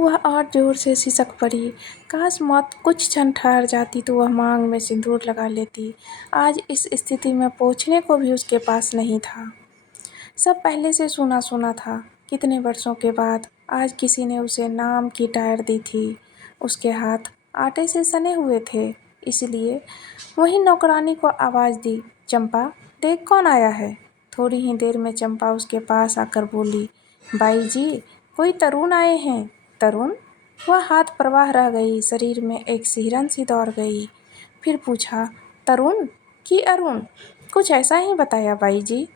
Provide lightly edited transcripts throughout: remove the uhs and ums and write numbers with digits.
वह और जोर से सिसक पड़ी। काश मौत कुछ क्षण ठहर जाती तो वह मांग में सिंदूर लगा लेती। आज इस स्थिति में पूछने को भी उसके पास नहीं था। सब पहले से सुना सुना था। कितने वर्षों के बाद आज किसी ने उसे नाम की टायर दी थी। उसके हाथ आटे से सने हुए थे, इसलिए वही नौकरानी को आवाज़ दी, चंपा देख कौन आया है। थोड़ी ही देर में चंपा उसके पास आकर बोली, बाई जी कोई तरुण आए हैं। तरुण? वह हाथ प्रवाह रह गई, शरीर में एक सिहरन सी दौड़ गई। फिर पूछा, तरुण कि अरुण? कुछ ऐसा ही बताया बाई जी।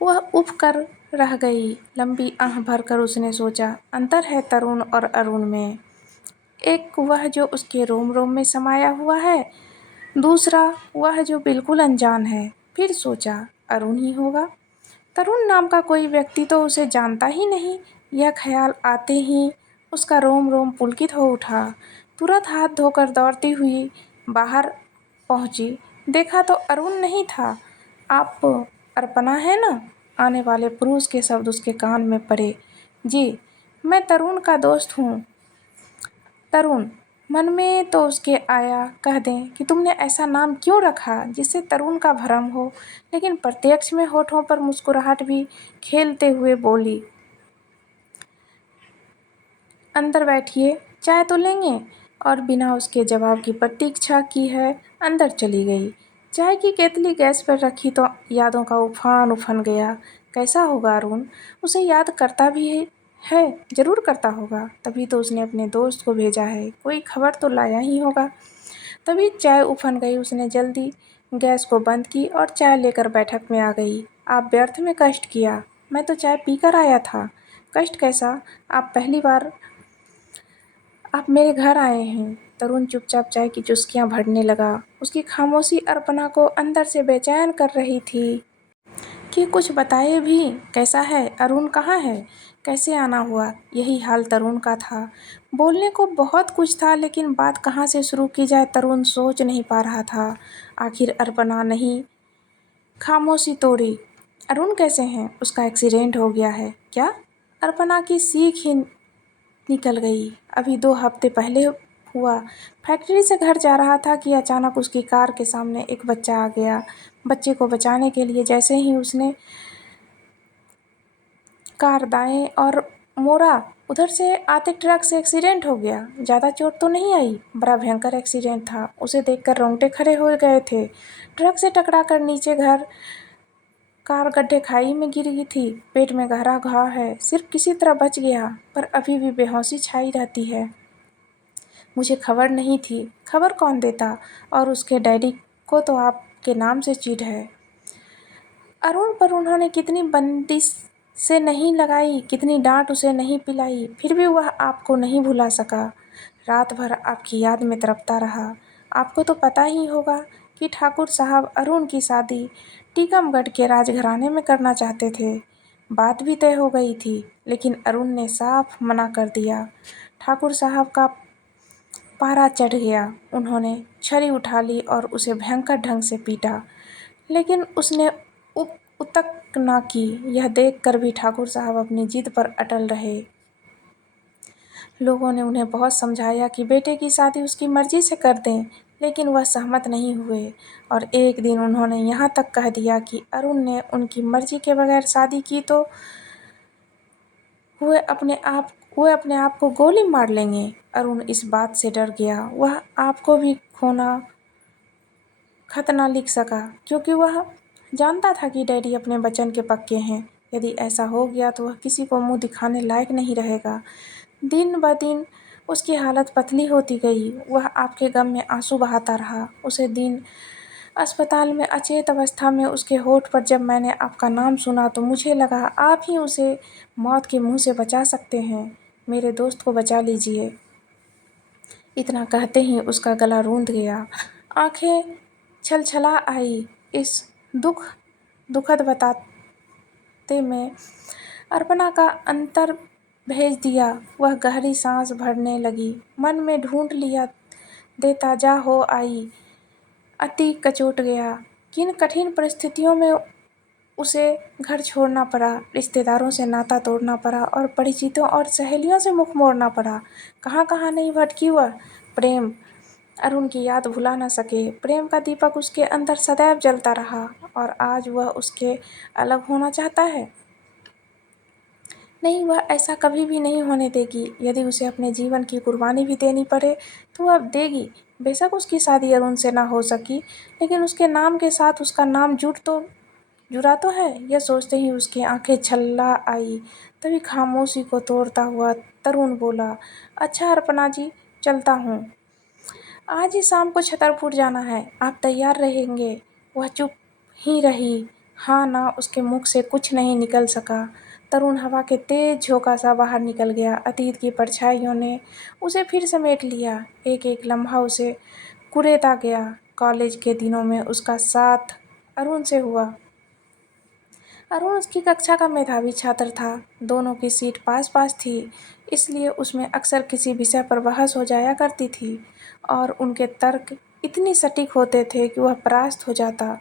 वह उफ कर रह गई। लंबी आह भरकर उसने सोचा, अंतर है तरुण और अरुण में। एक वह जो उसके रोम रोम में समाया हुआ है, दूसरा वह जो बिल्कुल अनजान है। फिर सोचा, अरुण ही होगा। तरुण नाम का कोई व्यक्ति तो उसे जानता ही नहीं। यह ख्याल आते ही उसका रोम रोम पुलकित हो उठा। तुरंत हाथ धोकर दौड़ती हुई बाहर पहुंची। देखा तो अरुण नहीं था। आप अर्पणा है ना? आने वाले पुरुष के शब्द उसके कान में पड़े। जी, मैं तरुण का दोस्त हूँ। तरुण? मन में तो उसके आया, कह दें कि तुमने ऐसा नाम क्यों रखा जिससे तरुण का भ्रम हो, लेकिन प्रत्यक्ष में होठों पर मुस्कुराहट भी खेलते हुए बोली, अंदर बैठिए, चाय तो लेंगे। और बिना उसके जवाब की प्रतीक्षा की है अंदर चली गई। चाय की केतली गैस पर रखी तो यादों का उफान उफन गया। कैसा होगा अरुण? उसे याद करता भी है, जरूर करता होगा, तभी तो उसने अपने दोस्त को भेजा है, कोई खबर तो लाया ही होगा। तभी चाय उफन गई। उसने जल्दी गैस को बंद की और चाय लेकर बैठक में आ गई। आप व्यर्थ में कष्ट किया, मैं तो चाय पीकर आया था। कष्ट कैसा? आप मेरे घर आए हैं। तरुण चुपचाप चाय की चुस्कियां भरने लगा। उसकी खामोशी अर्पणा को अंदर से बेचैन कर रही थी कि कुछ बताए भी। कैसा है अरुण? कहाँ है? कैसे आना हुआ? यही हाल तरुण का था। बोलने को बहुत कुछ था, लेकिन बात कहाँ से शुरू की जाए तरुण सोच नहीं पा रहा था। आखिर अर्पणा नहीं खामोशी तोड़ी। अरुण कैसे हैं? उसका एक्सीडेंट हो गया है क्या? अर्पणा की सीख ही निकल गई। अभी 2 हफ्ते पहले हुआ। फैक्ट्री से घर जा रहा था कि अचानक उसकी कार के सामने एक बच्चा आ गया। बच्चे को बचाने के लिए जैसे ही उसने कार दाएं और मोड़ा, उधर से आते ट्रक से एक्सीडेंट हो गया। ज़्यादा चोट तो नहीं आई। बड़ा भयंकर एक्सीडेंट था। उसे देखकर रोंगटे खड़े हो गए थे। ट्रक से टकराकर नीचे कार गड्ढे खाई में गिर गई थी। पेट में गहरा घाव है। सिर्फ किसी तरह बच गया, पर अभी भी बेहोशी छाई रहती है। मुझे खबर नहीं थी। खबर कौन देता? और उसके डैडी को तो आपके नाम से चिढ़ है। अरुण पर उन्होंने कितनी बंदिश से नहीं लगाई, कितनी डांट उसे नहीं पिलाई, फिर भी वह आपको नहीं भुला सका। रात भर आपकी याद में तड़पता रहा। आपको तो पता ही होगा कि ठाकुर साहब अरुण की शादी टीकमगढ़ के राजघराने में करना चाहते थे। बात भी तय हो गई थी, लेकिन अरुण ने साफ मना कर दिया। ठाकुर साहब का पारा चढ़ गया। उन्होंने छड़ी उठा ली और उसे भयंकर ढंग से पीटा, लेकिन उसने उतक न की। यह देखकर भी ठाकुर साहब अपनी जिद पर अटल रहे। लोगों ने उन्हें बहुत समझाया कि बेटे की शादी उसकी मर्जी से कर दें, लेकिन वह सहमत नहीं हुए। और एक दिन उन्होंने यहाँ तक कह दिया कि अरुण ने उनकी मर्जी के बगैर शादी की तो वे अपने आप को गोली मार लेंगे। अरुण इस बात से डर गया। वह आपको भी खत न लिख सका, क्योंकि वह जानता था कि डैडी अपने वचन के पक्के हैं। यदि ऐसा हो गया तो वह किसी को मुंह दिखाने लायक नहीं रहेगा। दिन ब दिन उसकी हालत पतली होती गई। वह आपके गम में आंसू बहाता रहा। उसे दिन अस्पताल में अचेत अवस्था में उसके होठ पर जब मैंने आपका नाम सुना तो मुझे लगा आप ही उसे मौत के मुंह से बचा सकते हैं। मेरे दोस्त को बचा लीजिए। इतना कहते ही उसका गला रूंध गया, आंखें छलछला आई। इस दुखद बताते में अर्पणा का अंतर भेज दिया। वह गहरी सांस भरने लगी। मन में ढूंढ लिया देता जा हो आई। अति कचोट गया। किन कठिन परिस्थितियों में उसे घर छोड़ना पड़ा, रिश्तेदारों से नाता तोड़ना पड़ा और परिचितों और सहेलियों से मुख मोड़ना पड़ा। कहाँ कहाँ नहीं भटकी वह। प्रेम, अरुण की याद भुला न सके। प्रेम का दीपक उसके अंदर सदैव जलता रहा और आज वह उसके अलग होना चाहता है। नहीं, वह ऐसा कभी भी नहीं होने देगी। यदि उसे अपने जीवन की कुर्बानी भी देनी पड़े तो वह देगी। बेशक उसकी शादी अरुण से ना हो सकी, लेकिन उसके नाम के साथ उसका नाम जुड़ा तो है। यह सोचते ही उसकी आंखें छल्ला आई। तभी खामोशी को तोड़ता हुआ तरुण बोला, अच्छा अर्पणा जी, चलता हूँ। आज ही शाम को छतरपुर जाना है, आप तैयार रहेंगे? वह चुप ही रही। हाँ ना उसके मुख से कुछ नहीं निकल सका। तरुण हवा के तेज झोंका सा बाहर निकल गया। अतीत की परछाइयों ने उसे फिर समेट लिया। एक एक लम्हा उसे कुरेदा गया। कॉलेज के दिनों में उसका साथ अरुण से हुआ। अरुण उसकी कक्षा का मेधावी छात्र था। दोनों की सीट पास पास थी, इसलिए उसमें अक्सर किसी विषय पर बहस हो जाया करती थी और उनके तर्क इतनी सटीक होते थे कि वह परास्त हो जाता।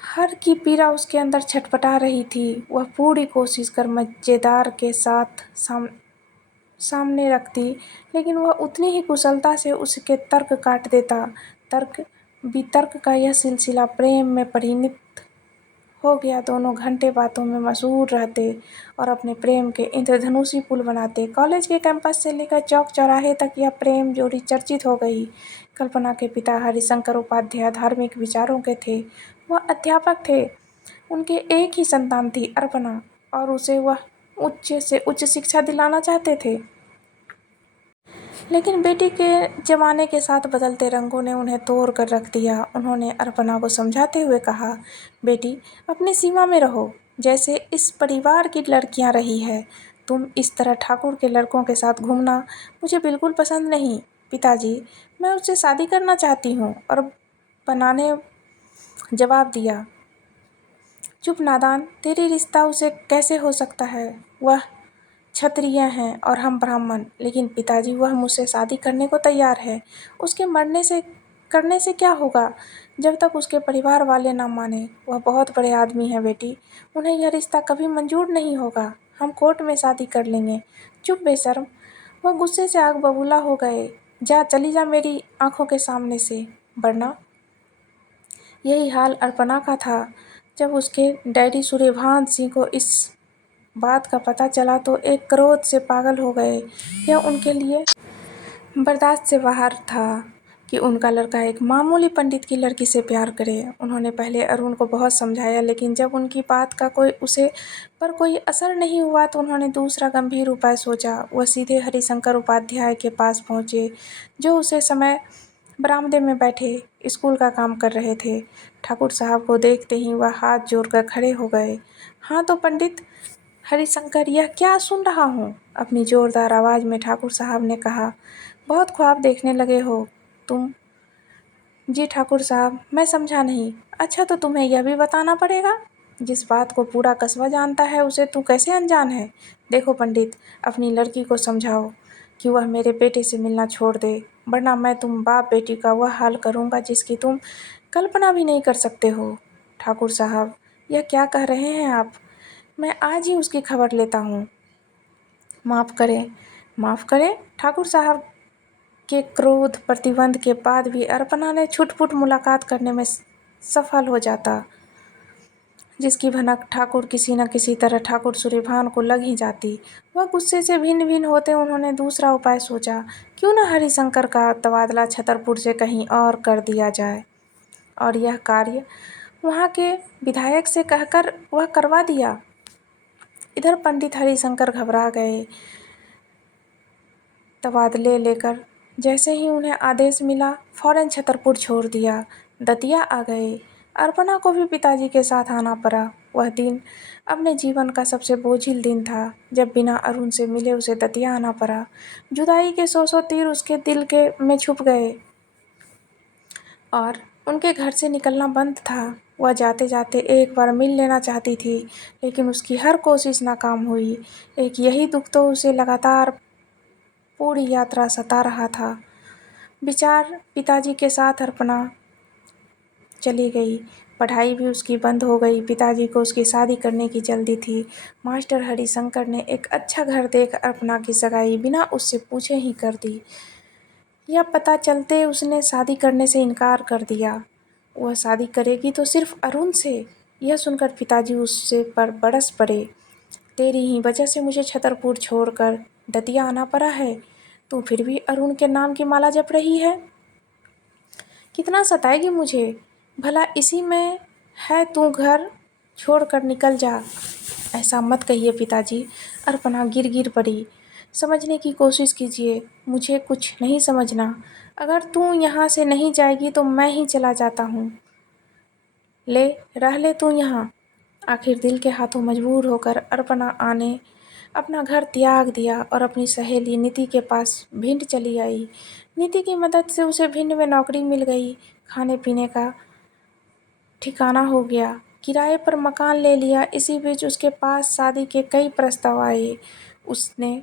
हर की पीड़ा उसके अंदर छटपटा रही थी। वह पूरी कोशिश कर मज़ेदार के साथ सामने रखती, लेकिन वह उतनी ही कुशलता से उसके तर्क काट देता। तर्क वितर्क का यह सिलसिला प्रेम में परिणत हो गया। दोनों घंटे बातों में मशहूर रहते और अपने प्रेम के इंद्रधनुषी पुल बनाते। कॉलेज के कैंपस से लेकर चौक चौराहे तक यह प्रेम जोड़ी चर्चित हो गई। कल्पना के पिता हरिशंकर उपाध्याय धार्मिक विचारों के थे। वह अध्यापक थे। उनके एक ही संतान थी अर्पणा, और उसे वह उच्च से उच्च शिक्षा दिलाना चाहते थे। लेकिन बेटी के जमाने के साथ बदलते रंगों ने उन्हें तोड़ कर रख दिया। उन्होंने अर्पणा को समझाते हुए कहा, बेटी, अपनी सीमा में रहो, जैसे इस परिवार की लड़कियां रही है। तुम इस तरह ठाकुर के लड़कों के साथ घूमना मुझे बिल्कुल पसंद नहीं। पिताजी, मैं उससे शादी करना चाहती हूँ। और बनाने जवाब दिया, चुप नादान, तेरी रिश्ता उसे कैसे हो सकता है? वह क्षत्रिय हैं और हम ब्राह्मण। लेकिन पिताजी, वह मुझसे शादी करने को तैयार है। उसके करने से क्या होगा, जब तक उसके परिवार वाले ना माने। वह बहुत बड़े आदमी हैं बेटी, उन्हें यह रिश्ता कभी मंजूर नहीं होगा। हम कोर्ट में शादी कर लेंगे। चुप बेशर्म। वह गुस्से से आग बबूला हो गए। जा, चली जा मेरी आंखों के सामने से, वरना। यही हाल अर्पणा का था। जब उसके डैडी सूर्यभान सिंह को इस बात का पता चला तो एक क्रोध से पागल हो गए। यह उनके लिए बर्दाश्त से बाहर था कि उनका लड़का एक मामूली पंडित की लड़की से प्यार करे। उन्होंने पहले अरुण को बहुत समझाया, लेकिन जब उनकी बात का उसे पर कोई असर नहीं हुआ तो उन्होंने दूसरा गंभीर उपाय सोचा। वह सीधे हरिशंकर उपाध्याय के पास पहुंचे, जो उसे समय बरामदे में बैठे स्कूल का काम कर रहे थे। ठाकुर साहब को देखते ही वह हाथ जोड़कर खड़े हो गए। हाँ तो पंडित हरिशंकर, यह क्या सुन रहा हूँ? अपनी जोरदार आवाज़ में ठाकुर साहब ने कहा, बहुत ख्वाब देखने लगे हो तुम। जी ठाकुर साहब, मैं समझा नहीं। अच्छा, तो तुम्हें यह भी बताना पड़ेगा? जिस बात को पूरा कस्बा जानता है उसे तू कैसे अनजान है? देखो पंडित, अपनी लड़की को समझाओ कि वह मेरे बेटे से मिलना छोड़ दे, वरना मैं तुम बाप बेटी का वह हाल करूँगा जिसकी तुम कल्पना भी नहीं कर सकते हो। ठाकुर साहब, यह क्या कह रहे हैं आप? मैं आज ही उसकी खबर लेता हूँ। माफ़ करें, माफ़ करें। ठाकुर साहब के क्रोध प्रतिबंध के बाद भी अर्पणा ने छुटपुट मुलाकात करने में सफल हो जाता, जिसकी भनक ठाकुर किसी न किसी तरह ठाकुर सूर्यभान को लग ही जाती। वह गुस्से से भिन्न भिन्न होते उन्होंने दूसरा उपाय सोचा। क्यों न हरिशंकर का तबादला छतरपुर से कहीं और कर दिया जाए, और यह कार्य वहाँ के विधायक से कहकर वह करवा दिया। इधर पंडित हरिशंकर घबरा गए। तबादले लेकर जैसे ही उन्हें आदेश मिला, फौरन छतरपुर छोड़ दिया। दतिया आ गए। अर्पणा को भी पिताजी के साथ आना पड़ा। वह दिन अपने जीवन का सबसे बोझिल दिन था, जब बिना अरुण से मिले उसे दतिया आना पड़ा। जुदाई के सौ तीर उसके दिल के में छुप गए और उनके घर से निकलना बंद था। वह जाते जाते एक बार मिल लेना चाहती थी, लेकिन उसकी हर कोशिश नाकाम हुई। एक यही दुख तो उसे लगातार पूरी यात्रा सता रहा था। विचार पिताजी के साथ अर्पणा चली गई। पढ़ाई भी उसकी बंद हो गई। पिताजी को उसकी शादी करने की जल्दी थी। मास्टर हरिशंकर ने एक अच्छा घर देख अर्पणा की सगाई बिना उससे पूछे ही कर दी। यह पता चलते उसने शादी करने से इनकार कर दिया। वह शादी करेगी तो सिर्फ अरुण से। यह सुनकर पिताजी उससे पर बरस पड़े। तेरी ही वजह से मुझे छतरपुर छोड़कर दतिया आना पड़ा है। तू फिर भी अरुण के नाम की माला जप रही है। कितना सताएगी मुझे। भला इसी में है तू घर छोड़कर निकल जा। ऐसा मत कहिए पिताजी। अर्पणा गिर गिर पड़ी। समझने की कोशिश कीजिए। मुझे कुछ नहीं समझना। अगर तू यहाँ से नहीं जाएगी तो मैं ही चला जाता हूँ। ले रह ले तू यहाँ। आखिर दिल के हाथों मजबूर होकर अर्पणा आने अपना घर त्याग दिया और अपनी सहेली नीति के पास भिंड चली आई। नीति की मदद से उसे भिंड में नौकरी मिल गई। खाने पीने का ठिकाना हो गया। किराए पर मकान ले लिया। इसी बीच उसके पास शादी के कई प्रस्ताव आए। उसने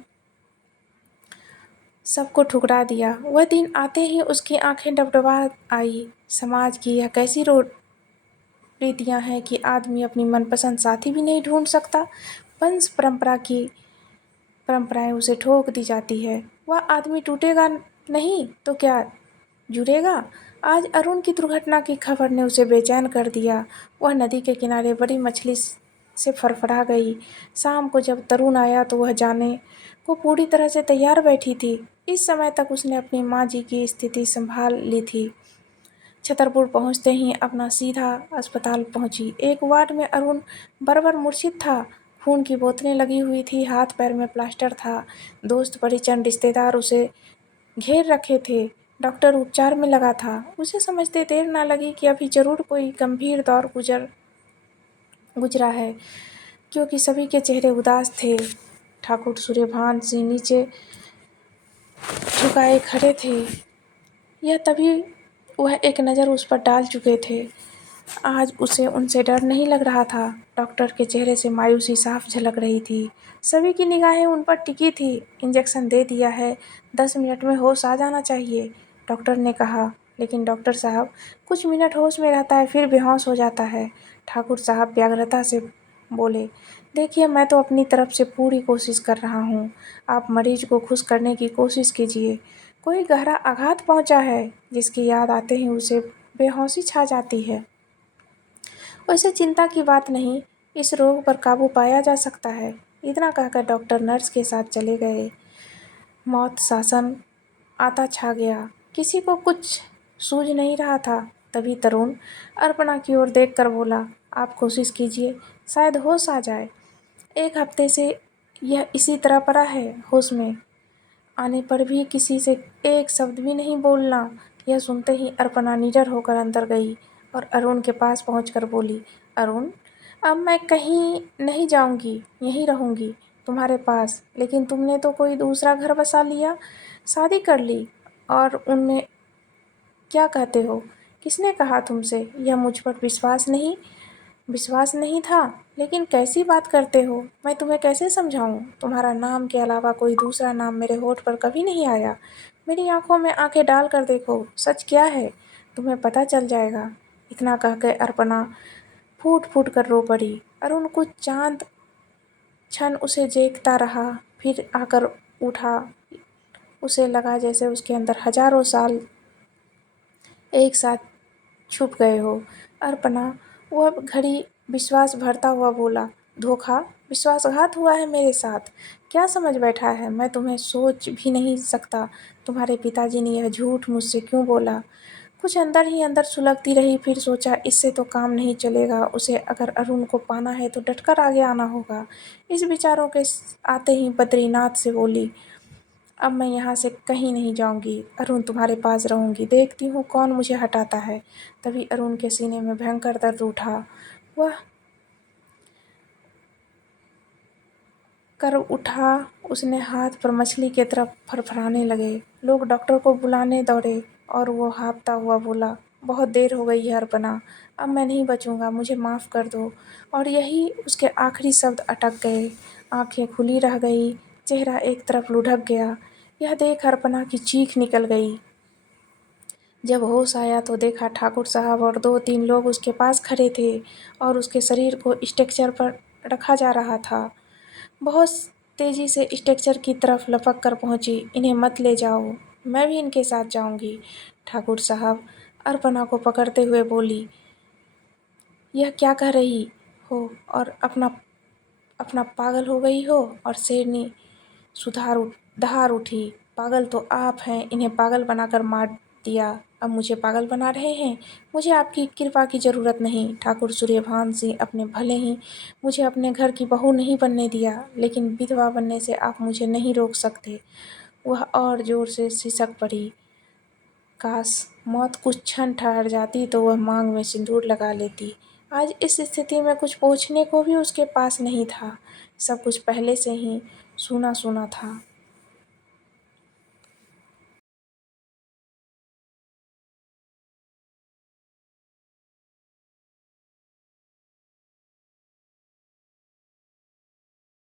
सबको ठुकरा दिया। वह दिन आते ही उसकी आंखें डबडबा आई। समाज की यह कैसी रीतियां हैं कि आदमी अपनी मनपसंद साथी भी नहीं ढूंढ सकता। वंश परंपरा की परंपराएं उसे ठोक दी जाती है। वह आदमी टूटेगा नहीं तो क्या जुड़ेगा। आज अरुण की दुर्घटना की खबर ने उसे बेचैन कर दिया। वह नदी के किनारे बड़ी मछली से फड़फड़ा गई। शाम को जब तरुण आया तो वह जाने को पूरी तरह से तैयार बैठी थी। इस समय तक उसने अपनी माँ जी की स्थिति संभाल ली थी। छतरपुर पहुंचते ही अपना सीधा अस्पताल पहुंची। एक वार्ड में अरुण बरबर मूर्छित था। खून की बोतलें लगी हुई थी। हाथ पैर में प्लास्टर था। दोस्त परिजन रिश्तेदार उसे घेर रखे थे। डॉक्टर उपचार में लगा था। उसे समझते देर ना लगी कि अभी जरूर कोई गंभीर दौर गुजरा है, क्योंकि सभी के चेहरे उदास थे। ठाकुर सूर्यभान सिंह नीचे झुकाए खड़े थे। यह तभी वह एक नज़र उस पर डाल चुके थे। आज उसे उनसे डर नहीं लग रहा था। डॉक्टर के चेहरे से मायूसी साफ झलक रही थी। सभी की निगाहें उन पर टिकी थी। इंजेक्शन दे दिया है। 10 मिनट में होश आ जाना चाहिए, डॉक्टर ने कहा। लेकिन डॉक्टर साहब, कुछ मिनट होश में रहता है फिर बेहोश हो जाता है। ठाकुर साहब व्यग्रता से बोले, देखिए मैं तो अपनी तरफ से पूरी कोशिश कर रहा हूँ। आप मरीज को खुश करने की कोशिश कीजिए। कोई गहरा आघात पहुँचा है जिसकी याद आते ही उसे बेहोशी छा जाती है। वैसे चिंता की बात नहीं, इस रोग पर काबू पाया जा सकता है। इतना कहकर डॉक्टर नर्स के साथ चले गए। मौत शासन आता छा गया। किसी को कुछ सूझ नहीं रहा था। तभी तरुण अर्पणा की ओर देखकर बोला, आप कोशिश कीजिए, शायद होश आ जाए। 1 हफ्ते से यह इसी तरह पड़ा है। होश में आने पर भी किसी से एक शब्द भी नहीं बोलना। यह सुनते ही अर्पणा निडर होकर अंदर गई और अरुण के पास पहुंचकर बोली, अरुण, अब मैं कहीं नहीं जाऊंगी, यहीं रहूंगी तुम्हारे पास। लेकिन तुमने तो कोई दूसरा घर बसा लिया, शादी कर ली, और उनमें क्या कहते हो? किसने कहा तुमसे यह मुझ पर विश्वास नहीं था? लेकिन कैसी बात करते हो? मैं तुम्हें कैसे समझाऊं? तुम्हारा नाम के अलावा कोई दूसरा नाम मेरे होठ पर कभी नहीं आया। मेरी आंखों में आंखें डाल कर देखो, सच क्या है तुम्हें पता चल जाएगा। इतना कहकर अर्पणा फूट फूट कर रो पड़ी। अरुण कुछ चांद क्षण उसे देखता रहा, फिर आकर उठा। उसे लगा जैसे उसके अंदर हजारों साल एक साथ छुप गए हो। अर्पणा वह घड़ी विश्वास भरता हुआ बोला, धोखा, विश्वासघात हुआ है मेरे साथ। क्या समझ बैठा है? मैं तुम्हें सोच भी नहीं सकता। तुम्हारे पिताजी ने यह झूठ मुझसे क्यों बोला? कुछ अंदर ही अंदर सुलगती रही। फिर सोचा इससे तो काम नहीं चलेगा। उसे अगर अरुण को पाना है तो डटकर आगे आना होगा। इस विचारों के आते ही बद्रीनाथ से बोली, अब मैं यहाँ से कहीं नहीं जाऊंगी। अरुण तुम्हारे पास रहूंगी। देखती हूँ कौन मुझे हटाता है। तभी अरुण के सीने में भयंकर दर्द उठा। वह कर उठा। उसने हाथ पर मछली की तरफ फड़फड़ाने लगे। लोग डॉक्टर को बुलाने दौड़े और वो हाँफता हुआ बोला, बहुत देर हो गई है अर्पणा, अब मैं नहीं बचूंगा, मुझे माफ़ कर दो। और यही उसके आखिरी शब्द अटक गए। आंखें खुली रह गई। चेहरा एक तरफ लुढ़क गया। यह देख अर्पणा की चीख निकल गई। जब होश आया तो देखा ठाकुर साहब और 2-3 लोग उसके पास खड़े थे और उसके शरीर को स्ट्रेचर पर रखा जा रहा था। बहुत तेज़ी से स्ट्रेचर की तरफ लपक कर पहुंची। इन्हें मत ले जाओ, मैं भी इनके साथ जाऊंगी। ठाकुर साहब अर्पणा को पकड़ते हुए बोली, यह क्या कह रही हो और अपना अपना पागल हो गई हो। और शेरनी दहाड़ उठी, पागल तो आप हैं, इन्हें पागल बनाकर मार दिया, अब मुझे पागल बना रहे हैं। मुझे आपकी कृपा की ज़रूरत नहीं। ठाकुर सूर्यभान सिंह अपने भले ही मुझे अपने घर की बहू नहीं बनने दिया, लेकिन विधवा बनने से आप मुझे नहीं रोक सकते। वह और जोर से सिसक पड़ी। काश मौत कुछ क्षण ठहर जाती तो वह मांग में सिंदूर लगा लेती। आज इस स्थिति में कुछ पूछने को भी उसके पास नहीं था। सब कुछ पहले से ही सूना सूना था।